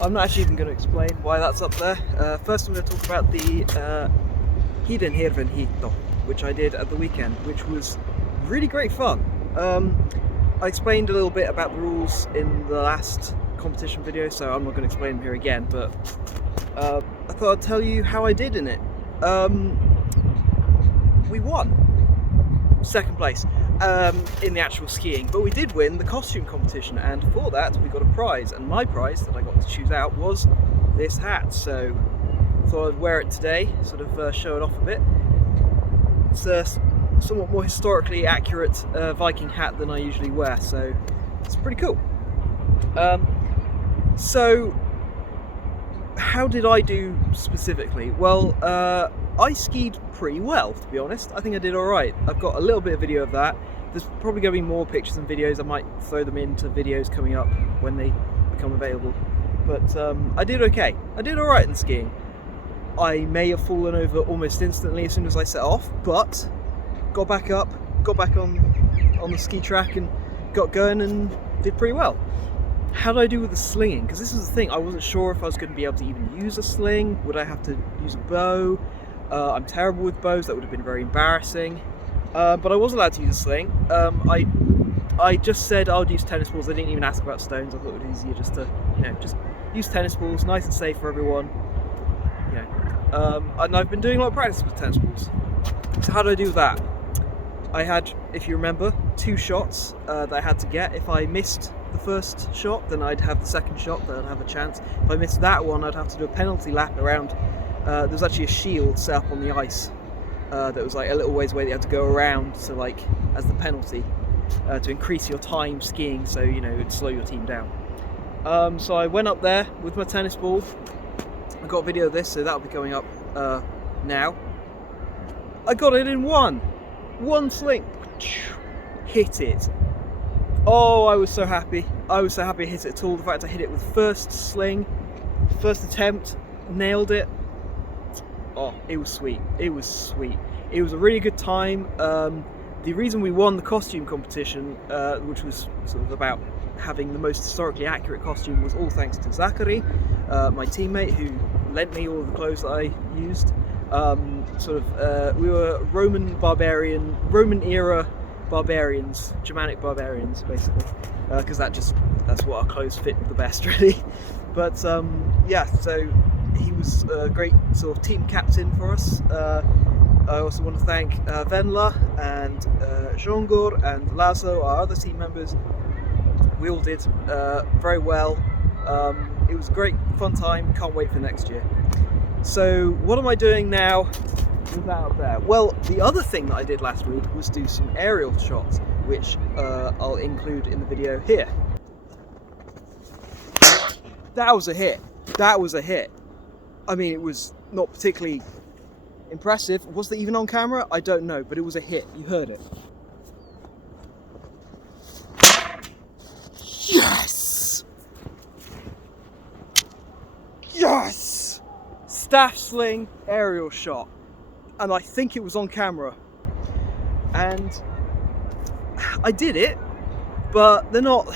I'm not actually even going to explain why that's up there. First I'm going to talk about the Hiiden Hirven Hiihto, which I did at the weekend, which was really great fun. I explained a little bit about the rules in the last competition video, so I'm not going to explain them here again, but I thought I'd tell you how I did in it. We won. Second place in the actual skiing, but we did win the costume competition, and for that we got a prize, and my prize that I got to choose out was this hat, so I thought I'd wear it today, sort of show it off a bit. It's a somewhat more historically accurate Viking hat than I usually wear, so it's pretty cool. So how did I do specifically? Well, I skied pretty well, to be honest. I think I did alright. I've got a little bit of video of that. There's probably going to be more pictures and videos. I might throw them into videos coming up when they become available. But I did okay. I did alright in skiing. I may have fallen over almost instantly as soon as I set off, but got back up, got back on the ski track and got going and did pretty well. How did I do with the slinging? Because this was the thing, I wasn't sure if I was going to be able to even use a sling. Would I have to use a bow? I'm terrible with bows, that would have been very embarrassing. But I was allowed to use a sling. I just said I would use tennis balls. I didn't even ask about stones. I thought it was easier just to, just use tennis balls, nice and safe for everyone. And I've been doing a lot of practice with tennis balls. So how do I do that? I had, if you remember, 2 shots that I had to get. If I missed the first shot, then I'd have the second shot, then I'd have a chance. If I missed that one, I'd have to do a penalty lap around. There was actually a shield set up on the ice that was like a little ways away that you had to go around to, like, as the penalty to increase your time skiing, so it'd slow your team down. So I went up there with my tennis ball. I got a video of this, so that'll be going up now. I got it in one sling. Hit it. Oh, I was so happy. I was so happy I hit it at all. The fact I hit it with first sling, first attempt, nailed it. Oh, it was sweet. It was sweet. It was a really good time. The reason we won the costume competition, which was sort of about having the most historically accurate costume, was all thanks to Zachary, my teammate, who lent me all the clothes that I used. We were Roman era barbarians, Germanic barbarians, basically, because that's what our clothes fit the best, really. But yeah, so he was a great sort of team captain for us. I also want to thank Venla and Jongor and Lazo, our other team members. We all did very well. It was a great, fun time. Can't wait for next year. So what am I doing now with that up there? Well, the other thing that I did last week was do some aerial shots, which I'll include in the video here. That was a hit. That was a hit. I mean, it was not particularly impressive. Was that even on camera? I don't know, but it was a hit. You heard it. Yes! Yes! Staff sling aerial shot. And I think it was on camera. And I did it, but they're not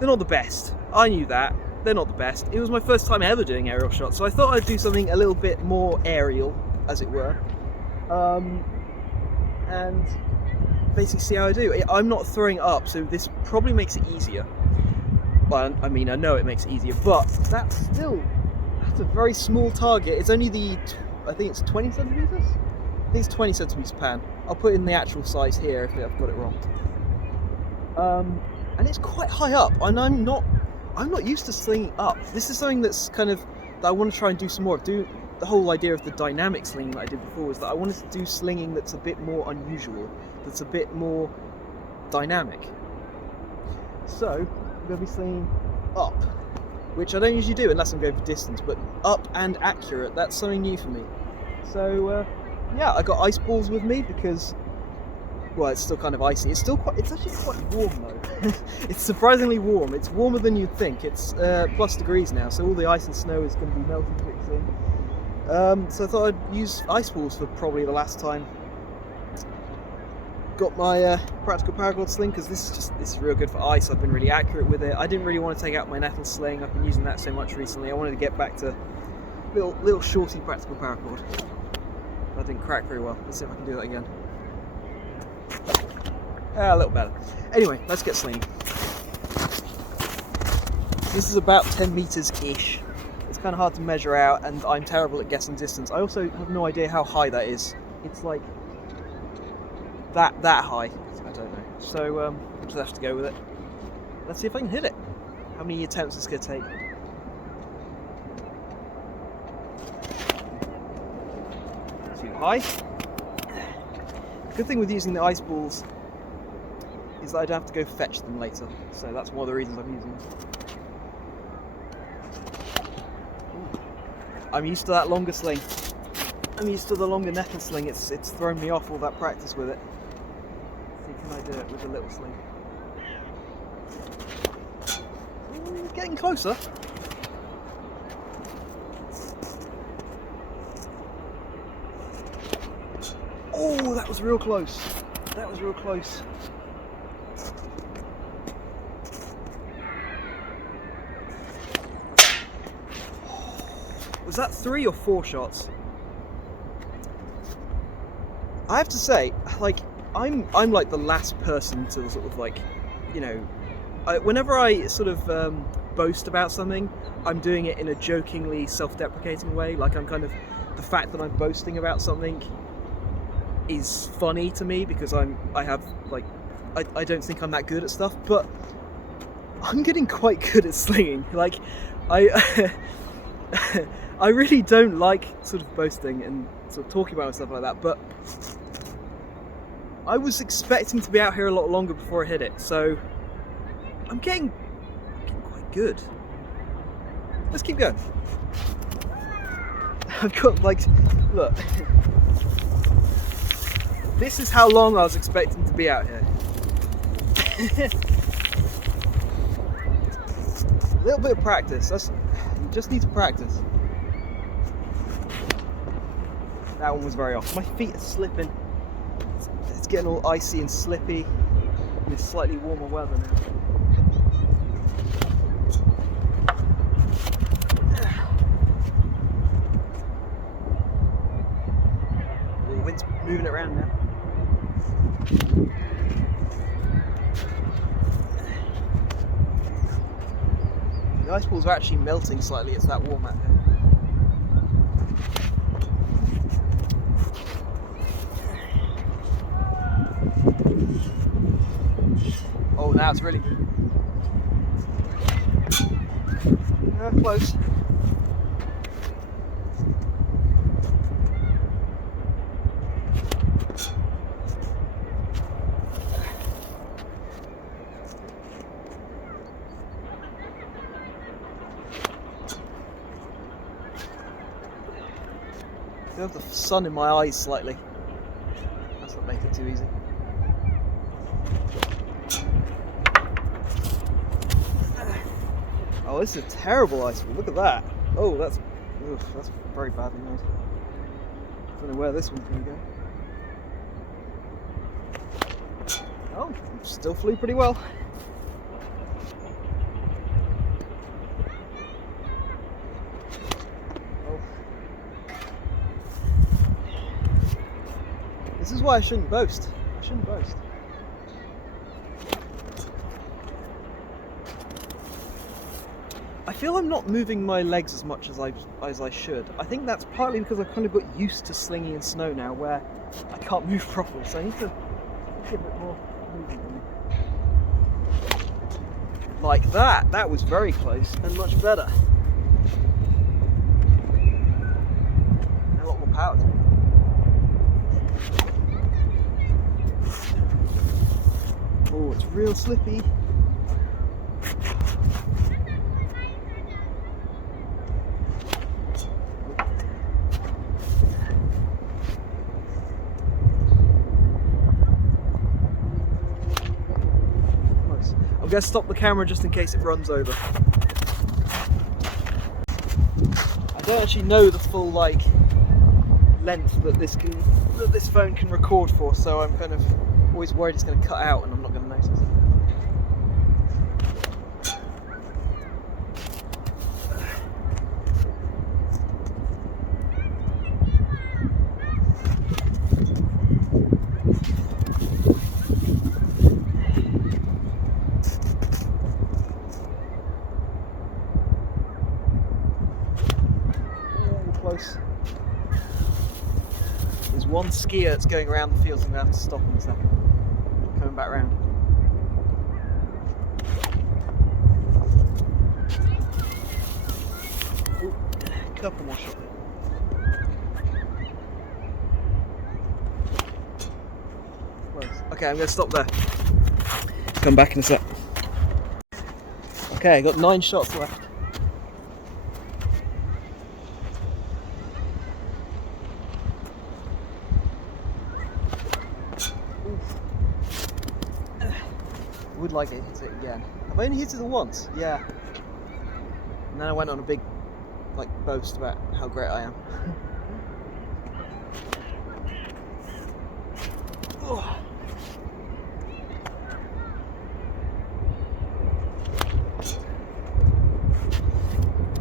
the best. I knew that. They're not the best. It was my first time ever doing aerial shots, so I thought I'd do something a little bit more aerial, as it were, and basically see how I do. I'm not throwing up, so this probably makes it easier. Well, I mean, I know it makes it easier, but that's a very small target. It's only I think it's 20 centimeters? I think it's 20 centimeters pan. I'll put in the actual size here if I've got it wrong. And it's quite high up, and I'm not used to slinging up. This is something that's that I want to try and do some more. The whole idea of the dynamic slinging that I did before was that I wanted to do slinging that's a bit more unusual, that's a bit more dynamic. So I'm going to be slinging up, which I don't usually do unless I'm going for distance, but up and accurate, that's something new for me. So yeah, I got ice balls with me because, well, it's still kind of icy. It's actually quite warm though. It's surprisingly warm. It's warmer than you'd think. It's plus degrees now, so all the ice and snow is going to be melting pretty soon. So I thought I'd use ice balls for probably the last time. got my practical paracord sling because this is real good for ice. I've been really accurate with it. I didn't really want to take out my nettle sling. I've been using that so much recently. I wanted to get back to little shorty practical paracord. That didn't crack very well. Let's see if I can do that again. A little better. Anyway, let's get slinging. This is about 10 meters-ish. It's kind of hard to measure out, and I'm terrible at guessing distance. I also have no idea how high that is. It's like that high. I don't know. So we'll just have to go with it. Let's see if I can hit it. How many attempts it's going to take. Too high. Good thing with using the ice balls is that I don't have to go fetch them later. So that's one of the reasons I'm using them. I'm used to that longer sling. I'm used to the longer nettle sling. It's thrown me off all that practice with it. See, can I do it with the little sling? Getting closer. Oh, that was real close. That was real close. Was that 3 or 4 shots? I have to say, like, I'm like the last person to sort of like, you know, whenever I sort of boast about something, I'm doing it in a jokingly self-deprecating way. Like, I'm kind of, the fact that I'm boasting about something is funny to me because I don't think I'm that good at stuff, but I'm getting quite good at slinging. Like, I really don't like sort of boasting and sort of talking about stuff like that, but I was expecting to be out here a lot longer before I hit it, so I'm getting quite good. Let's keep going. I've got, like, look. This is how long I was expecting to be out here. A little bit of practice. You just need to practice. That one was very off. My feet are slipping. It's getting all icy and slippy in this slightly warmer weather now. The wind's moving it around now. The ice balls are actually melting slightly. It's that warm out here. Oh, now it's really close. I have the sun in my eyes slightly. That's not making it too easy. Oh, this is a terrible ice ball. Look at that. Oh, that's very badly made. Don't know where this one's going to go. Oh, still flew pretty well. Oh. This is why I shouldn't boast. I shouldn't boast. I feel I'm not moving my legs as much as I should. I think that's partly because I've kind of got used to slinging in snow now, where I can't move properly, so I need to give it more movement in me. Like that. That was very close and much better. And a lot more power to it. Oh, it's real slippy. I'm going to stop the camera just in case it runs over. I don't actually know the full length that this phone can record for, so I'm kind of always worried it's going to cut out and I'm not going to notice. Close. There's one skier that's going around the field, so I'm going to have to stop in a second. Coming back round. Ooh, couple more shots. Close. Okay, I'm going to stop there. Come back in a sec. Okay, I got 9 shots left. Would like to hit it again. I've only hit it once, yeah. And then I went on a big boast about how great I am. Oh.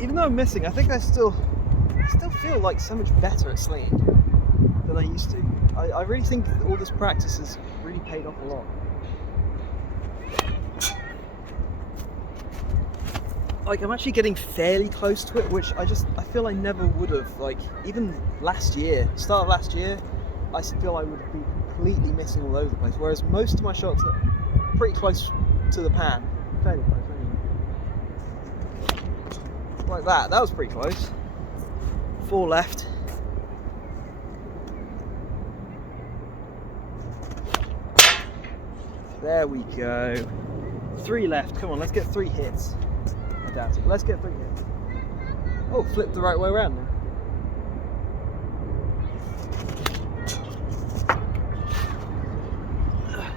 Even though I'm missing, I think I still feel like so much better at slinging than I used to. I really think that all this practice has really paid off a lot. Like, I'm actually getting fairly close to it, which I feel I never would have. Like, even last year, start of last year, I feel I would be completely missing all over the place. Whereas most of my shots are pretty close to the pan. Fairly close, anyway. Like that. That was pretty close. 4 left. There we go. 3 left. Come on, let's get 3 hits. Let's get 3 hits. Oh, flip the right way around now.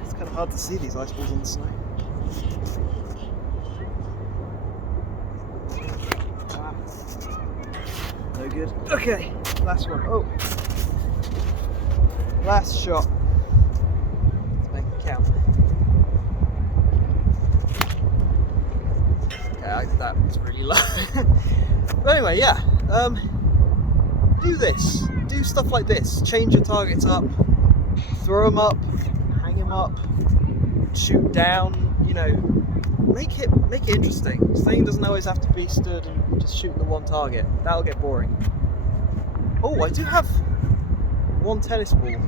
It's kind of hard to see these ice balls in the snow. Ah. No good. Okay, last one. Oh. Last shot. Let's make it count. That was really low. But anyway, yeah. Do this. Do stuff like this. Change your targets up. Throw them up. Hang them up. Shoot down. You know, make it interesting. This thing doesn't always have to be stood and just shooting the one target. That'll get boring. Oh, I do have 1 tennis ball.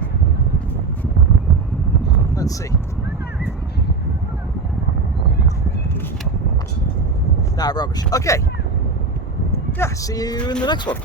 Let's see. Nah, rubbish. Okay. Yeah, see you in the next one.